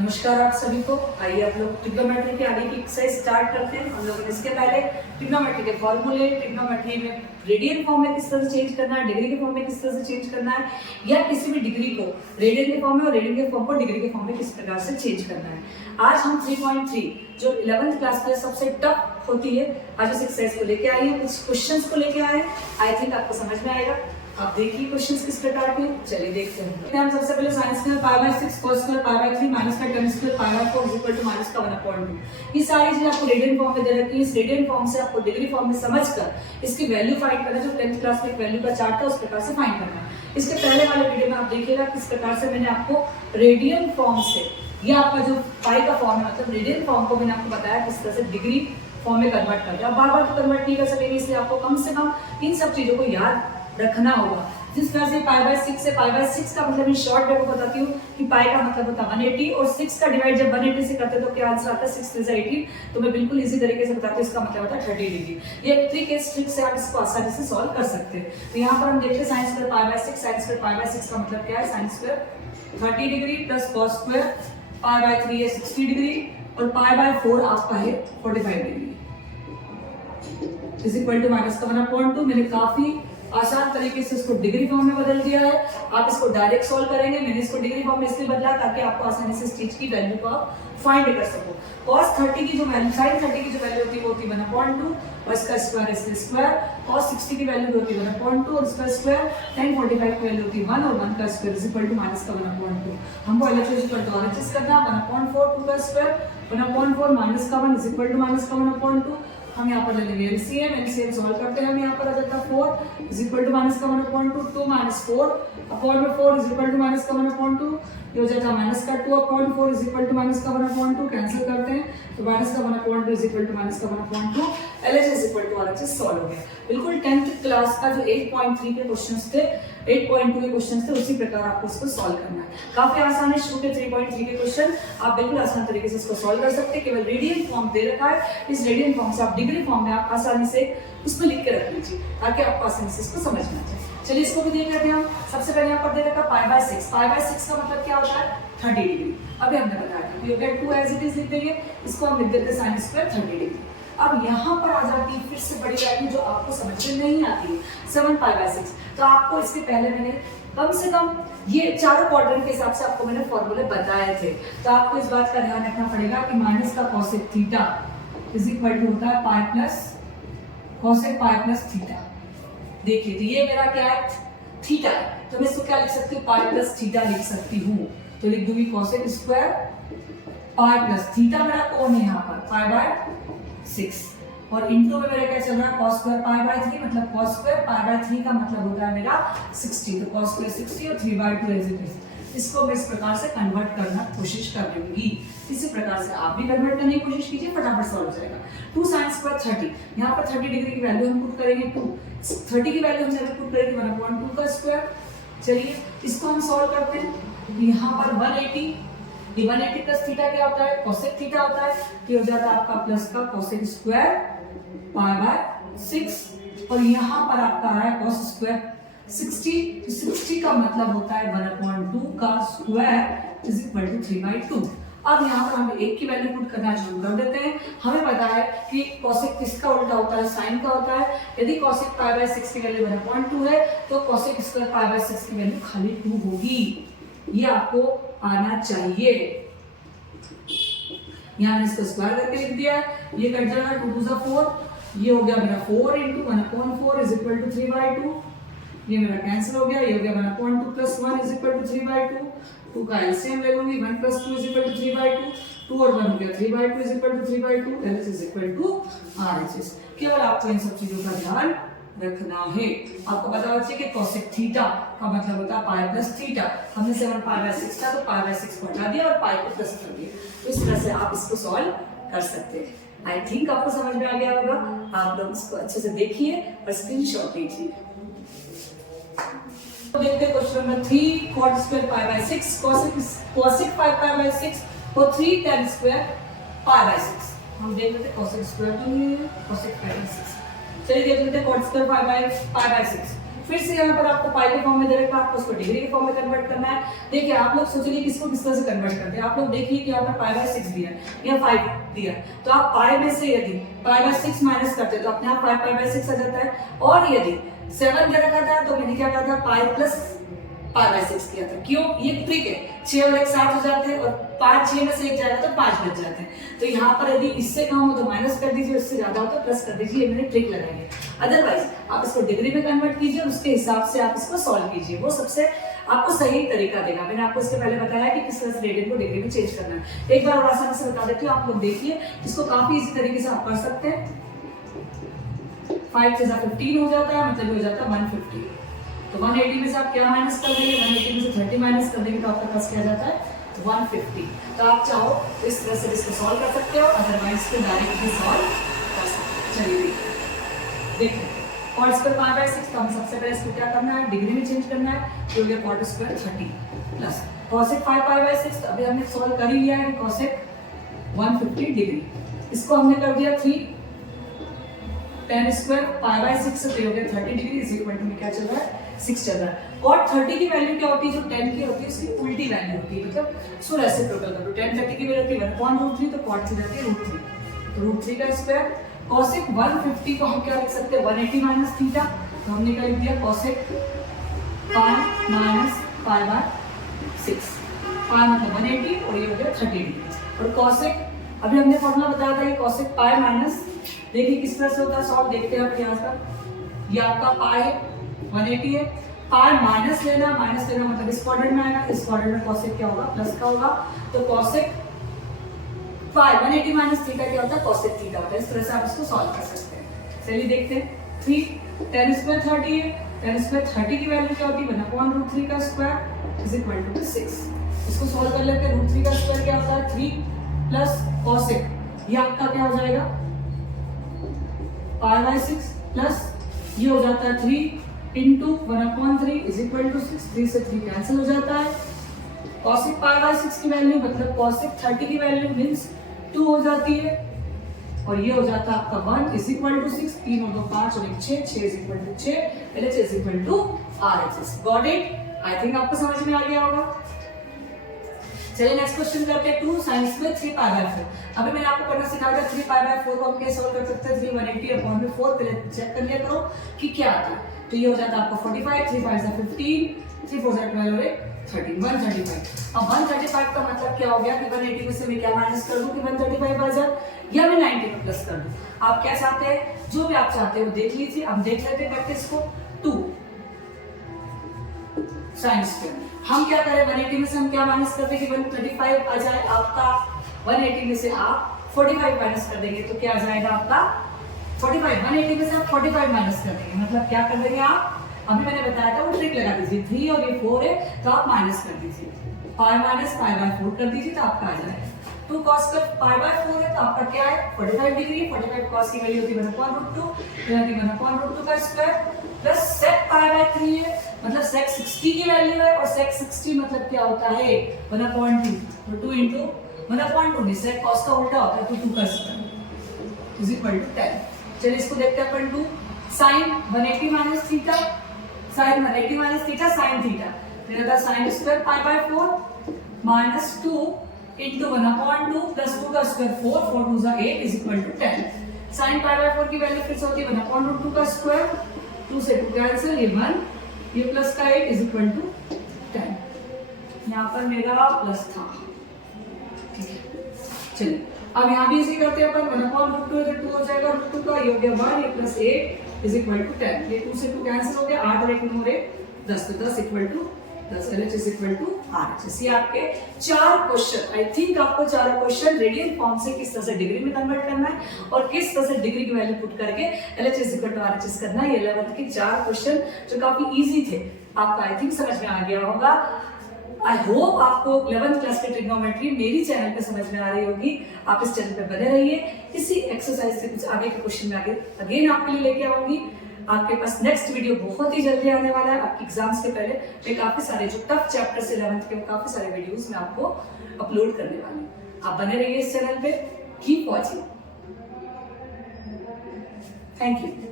नमस्कार आप सभी को। आइए आप लोग ट्रिग्नोमेट्री के आगे की एक्सरसाइज स्टार्ट करते हैं। हम लोगों ने इसके पहले ट्रिग्नोमेट्री के फॉर्मूले, ट्रिग्नोमेट्री में रेडियन फॉर्म में किस तरह से चेंज करना है, डिग्री के फॉर्म में किस तरह से चेंज करना है, या किसी भी डिग्री को रेडियन के फॉर्म में और रेडियन के फॉर्म को डिग्री के फॉर्म में किस प्रकार से चेंज करना है। आज हम 3.3 जो 11th क्लास में सबसे टफ होती है, आज उस एक्सरसाइज को लेके आए हैं, कुछ क्वेश्चंस को लेके आए हैं। आई थिंक आपको समझ में आएगा। आप देखिए क्वेश्चंस किस प्रकार के। चलिए देखते हैं। हम सबसे पहले साइंस में π/6 cos स्क्वायर π/3 माइनस का tan square π/4 is equal to minus का 1/2। ये सारी चीजें आपको रेडियन फॉर्म में दे रखी है। इस रेडियन फॉर्म से आपको डिग्री फॉर्म में समझकर इसकी वैल्यू फाइंड करना, जो 10th क्लास में एक वैल्यू का चार्ट था उस प्रकार से फाइंड करना है। इसके पहले वाले वीडियो में आप देखिएगा किस प्रकार से मैंने आपको रेडियन फॉर्म से, ये आपका जो पाई का फॉर्म है, मतलब रेडियन फॉर्म को मैंने आपको बताया किस तरह से डिग्री फॉर्म में कन्वर्ट कर दिया। आप बार बार तो कन्वर्ट नहीं कर सकेंगे, इसलिए आपको कम से कम इन सब चीजों को याद रखना होगा। जिस तरह से π/6 से π/6 का मतलब इन शॉर्ट वे को बताती हूँ कि पाई का मतलब होता है 180 और 6 का डिवाइड जब 180 से करते तो क्या आंसर आता है 6 3 18। तो मैं बिल्कुल इसी तरीके से बताती हूँ, इसका मतलब होता है 30 डिग्री। ये ट्रिक है, इस ट्रिक से आप इसको आसानी से सॉल्व कर सकते हैं। तो यहाँ पर हम देखते हैं साइन स्क्वायर π/6, साइन स्क्वायर π/6 का मतलब क्या है, sine square 30 degree plus cos square π/3 है 60 डिग्री और π/4 आपका है 45 degree is equal to minus का 1/2। मैंने काफी आसान तरीके से इसको डिग्री फॉर्म में बदल दिया है। आप इसको डायरेक्ट सॉल्व करेंगे, मैंने इसको डिग्री फॉर्म में इसलिए बदला ताकि आपको आसानी से इस चीज की वैल्यू को आप फाइंड कर सको। cos 30 की जो वैल्यू, sin 30 की जो वैल्यू होती है वो होती है 1/2 और इसका स्क्वायर इसका स्क्वायर। cos 60 की वैल्यू होती है 1/2 और इसका स्क्वायर। tan 45 की वैल्यू होती है 1 और 1 का square is equal to minus का 1/2। हमको LHS इक्वल टू RHS करना है। 1/4 2 का स्क्वायर 1/4 माइनस का 1 इज इक्वल टू माइनस का 1/2। हम यहाँ पर ले लेंगे एलसीएम सॉल्व करते हैं। हम यहाँ पर आ जाता है 4 इज इक्वल टू माइनस का 1/2, 2 माइनस 4 अपॉन में 4 इज इक्वल टू माइनस का 1/2। ये हो जाता है माइनस का 2 upon 4 is equal to minus का 1/2। कैंसिल करते हैं तो माइनस का 1/2 इज इक्वल टू माइनस का 1/2। LHS equal to RHS solve हो गया। बिल्कुल 10th क्लास का जो 8.3 के क्वेश्चंस थे, 8.2 के क्वेश्चंस थे, उसी प्रकार आपको इसको सॉल्व करना है। काफी आसान है। शुरू के 3.3 के क्वेश्चन आप बिल्कुल आसान तरीके से इसको सॉल्व कर सकते हैं। केवल रेडियन फॉर्म दे रखा है, इस रेडियन फॉर्म से आप डिग्री फॉर्म में आप आसानी से उसको लिख के रख लीजिए ताकि आपको आसानी से इसको समझ में आ जाए। चलिए इसको भी देख लेते हैं हम। सबसे पहले यहाँ पर दे रखा π/6। π/6 का मतलब क्या होता है 30 डिग्री। अभी हमने बताया था you get 2 as it is लिख देंगे, इसको हम लिख देते हैं sin स्क्वायर 30 डिग्री। अब यहाँ पर आ जाती है फिर से बड़ी वैल्यू जो आपको समझ में नहीं आती है 7 π/6। तो आपको इसके पहले मैंने कम से कम ये चारों क्वाड्रेंट के हिसाब से आपको मैंने फॉर्मूले बताए थे। तो आपको इस बात का ध्यान रखना पड़ेगा कि माइनस का cosec theta is equal to होता है pi plus cosec pi plus theta. देखिए तो ये मेरा क्या है थीटा, तो मैं इसको क्या लिख सकती हूँ पाई प्लस थीटा लिख सकती हूँ। तो लिख दूंगी cosec square pi plus theta मेरा कौन है यहाँ पर π/6 और इंटू में मेरा क्या चल रहा है cos स्क्वायर π/3, मतलब cos स्क्वायर π/3 का मतलब होता है मेरा 60। तो cos स्क्वायर 60 और 3/2 एज इट इज। इसको मैं इस प्रकार से कन्वर्ट करना कोशिश कर लूंगी। इसी प्रकार से आप भी कन्वर्ट करने की कोशिश कीजिए, फटाफट सॉल्व हो जाएगा। 2 sin स्क्वायर 30, यहाँ पर 30 डिग्री की वैल्यू हम पुट करेंगे 2, 30 की वैल्यू हम जब पुट करेंगे 1/2 का स्क्वायर। चलिए इसको हम सॉल्व करते हैं। यहाँ पर 180, ये 180 प्लस थीटा क्या होता है cosec थीटा होता है। तो हो जाता है आपका प्लस का cosec स्क्वायर π/6 और यहाँ पर आपका आ रहा है cos स्क्वायर 60। तो 60 का मतलब होता है 1/2 का स्क्वायर इज इक्वल टू 3/2। अब यहाँ पर हमें एक की वैल्यू पुट करना शुरू कर देते हैं। हमें पता है कि cosec किसका उल्टा होता है, साइन का होता है। यदि cosec π/6 की वैल्यू 1/2 है तो cosec स्क्वायर π/6 की वैल्यू खाली 2 होगी। ये आपको आना चाहिए। यहाँ मैंने इसको स्क्वायर करके लिख दिया है, ये कट जाएगा 2 2 4, ये हो गया मेरा 4 × 1/4 इज इक्वल टू 3/2। ये मेरा कैंसिल हो गया, ये हो गया 1/2 प्लस 1 इज इक्वल टू 3/2। 2 का एलसीएम ले लूंगी, 1 प्लस 2 इज इक्वल टू 3/2। 2 और 1 हो गया 3/2 is equal to 3/2। LHS is equal to RHS। केवल आपको इन सब चीजों का ध्यान रखना है। आपको पता होना चाहिए कि cosec थीटा का मतलब होता है पाई प्लस थीटा। हमने 7 π/6 था तो π/6 को हटा दिया और पाई को प्लस कर दिया। तो इस तरह से आप इसको सॉल्व कर सकते हैं। आई थिंक आपको समझ में आ गया होगा। आप लोग इसको अच्छे से देखिए और स्क्रीनशॉट लीजिए। देखते हैं question number 3 cot square π/6 cosec π/6 और 3 tan स्क्वायर π/6। हम देख लेते हैं cosec स्क्वायर तो नहीं है, cosec π/6। चलिए देख लेते हैं cot स्क्वायर π/6। फिर से यहाँ पर आपको पाई के फॉर्म में दे रखा है, आपको उसको डिग्री के फॉर्म में कन्वर्ट करना है। देखिए आप लोग सोचिए किसको किस तरह से कन्वर्ट करते हैं। आप लोग देखिए कि यहाँ पर पाई बाय 6 दिया या 5 दिया, तो आप पाई में से यदि पाई बाय 6 माइनस करते तो अपने आप पाई बाय 6 आ जाता है। और यदि 7 दे रखा था तो मैंने क्या कहा था, पाई प्लस पाई बाय 6 किया था। क्यों? ये ट्रिक है, 6 और 1 7 हो जाते हैं और 5 6 में से 1 जाएगा तो 5 बच जाते हैं। तो यहाँ पर यदि इससे कम हो तो माइनस कर दीजिए, इससे ज्यादा हो तो प्लस कर दीजिए। ये मैंने ट्रिक लगाई है। अदरवाइज आप इसको डिग्री में कन्वर्ट कीजिए और उसके हिसाब से आप इसको सॉल्व कीजिए, वो सबसे आपको सही तरीका देगा। मैंने आपको इसके पहले बताया कि किस तरह से रेडियन को डिग्री में चेंज करना है। एक बार और आसानी से बता देती हूँ, आप लोग देखिए इसको काफी इजी तरीके से आप कर सकते हैं। 5 से 15 हो जाता है, मतलब हो जाता है 150। तो 180 में से आप क्या माइनस कर देंगे, 180 में से 30 माइनस कर देंगे तो आपका पास क्या जाता है 150। तो आप चाहो तो इस तरह से इसको सॉल्व कर सकते हो, अदरवाइज इसको डायरेक्ट भी सॉल्व कर सकते हो। चलिए देखिए कॉट स्क्वायर पाई बाय 6, तो हम सबसे पहले इसको क्या करना है, डिग्री में चेंज करना है। तो हो गया cot square 30 plus cosec 5 pi by 6। अभी हमने सॉल्व कर ही लिया है कोसेक 150 डिग्री। इसको हमने कर दिया 3 tan स्क्वायर पाई बाय 6 से हो गया 30 डिग्री इज इक्वल टू में क्या चल रहा है 6 चल रहा है। कॉट 30 की वैल्यू क्या होती है, जो 10 की होती है उसकी उल्टी वैल्यू होती है, मतलब उसको रेसिप्रोकल करो। 10 30 की वैल्यू होती है 1/√3, तो कॉट की जाती है √3। तो √3 का स्क्वायर। कोसेक 150 को हम क्या लिख सकते हैं 180 माइनस थीटा, तो हमने क्या लिख दिया cosec pi minus pi by 6। पाई मतलब 180 और ये हो गया 30 डिग्री। और कोसेक अभी हमने फॉर्मूला बताया था कि कोसेक पाई माइनस, देखिए किस तरह से होता है सॉल्व, देखते हैं आप यहाँ पर। ये आपका पाई है 180 है, पाई माइनस लेना मतलब इस क्वाड्रेंट में आएगा, इस क्वाड्रेंट में कोसेक क्या होगा प्लस का होगा। तो कोसेक पाई 180 माइनस थीटा क्या होता है कोसेक थीटा होता है। इस तरह से आप इसको सॉल्व कर सकते हैं। चलिए देखते हैं। 3 tan स्क्वायर 30 है, tan स्क्वायर 30 की वैल्यू क्या होती है 1/√3 का स्क्वायर इज इक्वल टू 6। इसको सॉल्व कर लेते हैं। √3 का स्क्वायर क्या होता है 3 प्लस कोसेक, ये आपका क्या हो जाएगा पाई बाय 6 प्लस ये हो जाता है 3 इंटू 1/3 इज इक्वल टू 6। 3 से 3 कैंसिल हो जाता है। कोसेक पाई बाय 6 की वैल्यू मतलब कोसेक 30 की वैल्यू मींस 2 हो जाती है और ये हो जाता है आपका 1 इज इक्वल टू 6। 3 और 2 5 और 1 6, 6 is equal to 6, LHS is equal to RHS। Got it? I think आपको समझ में आ गया होगा। चलिए नेक्स्ट क्वेश्चन करते हैं 2 साइंस में 3 पाई बाय 4। अभी मैंने आपको करना सिखाया था 3 पाई बाय 4 को हम कैसे सॉल्व कर सकते हैं। 3 180 अपॉन में 4 पहले चेक कर लिया करो कि क्या आता है। तो ये हो जाता है आपका 45, 3 5 15, 3 4 12 और 13 135। अब 135 का मतलब क्या हो गया कि 180 में से मैं क्या माइनस कर दूं कि 135 आ जाए, या मैं 90 में प्लस कर दूं। आप क्या चाहते हैं, जो भी आप चाहते हैं वो देख लीजिए। हम देख लेते हैं करके इसको। 2 साइन स्क्वायर हम क्या करें 180 में से हम क्या माइनस कर देंगे 135 आ जाए आपका। 180 में से आप 45 माइनस कर देंगे तो क्या आ जाएगा आपका 45। 180 में से आप 45 माइनस कर देंगे मतलब क्या कर देंगे आप, अभी मैंने बताया था वो ट्रिक लगा दीजिए। 3 और ये 4 है तो आप माइनस कर दीजिए, पाई माइनस पाई बाय 4 कर दीजिए तो आपका आ जाएगा 2 cos का पाई बाय 4 है तो आपका क्या है 45 डिग्री। 45 cos की वैल्यू होती है 1/√2, तो यानी 1/√2 का square plus sec pi by 3 है मतलब sec 60 की वैल्यू है और sec 60 मतलब क्या होता है 1/2, तो 2 into 1/2 नहीं sec cos का उल्टा होता है तो 2 का स्क्वायर इज इक्वल टू 10। चलिए इसको देखते हैं अपन 2 sin 180 minus theta, sin 180 minus theta sin theta फिर होता sin square pi by 4 minus 2 into 1/2 plus 2 का स्क्वायर 4 4 2 जा 8 is equal to 10। sin pi by 4 की वैल्यू फिर से होती है 1/2 का स्क्वायर 2 से 2 कैंसिल ये 1 ये प्लस का 8 is equal to 10। यहाँ पर मेरा प्लस था ठीक है। चलिए अब यहाँ भी इसी करते हैं अपन 1/2 इधर 2 हो जाएगा √2 का ये हो गया 1 ये प्लस 8 is equal to 10। ये 2 से 2 कैंसिल हो गया 8 और 1 9 10 तो 10 equal to 10 LHS equal to RHS। ये आपके 4 क्वेश्चन, आई थिंक आपको 4 क्वेश्चन रेडियन फॉर्म से किस तरह से डिग्री में कन्वर्ट करना है और किस तरह से डिग्री की वैल्यू पुट करके LHS equal to RHS करना है। ये 11th के 4 क्वेश्चन जो काफी इजी थे, आपको आई थिंक समझ में आ गया होगा। आई होप आपको 11th क्लास की ट्रिग्नोमेट्री मेरी चैनल पे समझ में आ रही होगी। आप इस चैनल पे बने रहिए, इसी एक्सरसाइज से कुछ आगे के क्वेश्चन में आगे अगेन आपके लिए लेके आऊंगी। आपके पास नेक्स्ट वीडियो बहुत ही जल्दी आने वाला है। आपके एग्जाम्स के पहले मैं काफी सारे जो टफ चैप्टर से 11th के काफी सारे वीडियोस मैं आपको अपलोड करने वाली हूँ। आप बने रहिए इस चैनल पे। Keep watching. Thank you.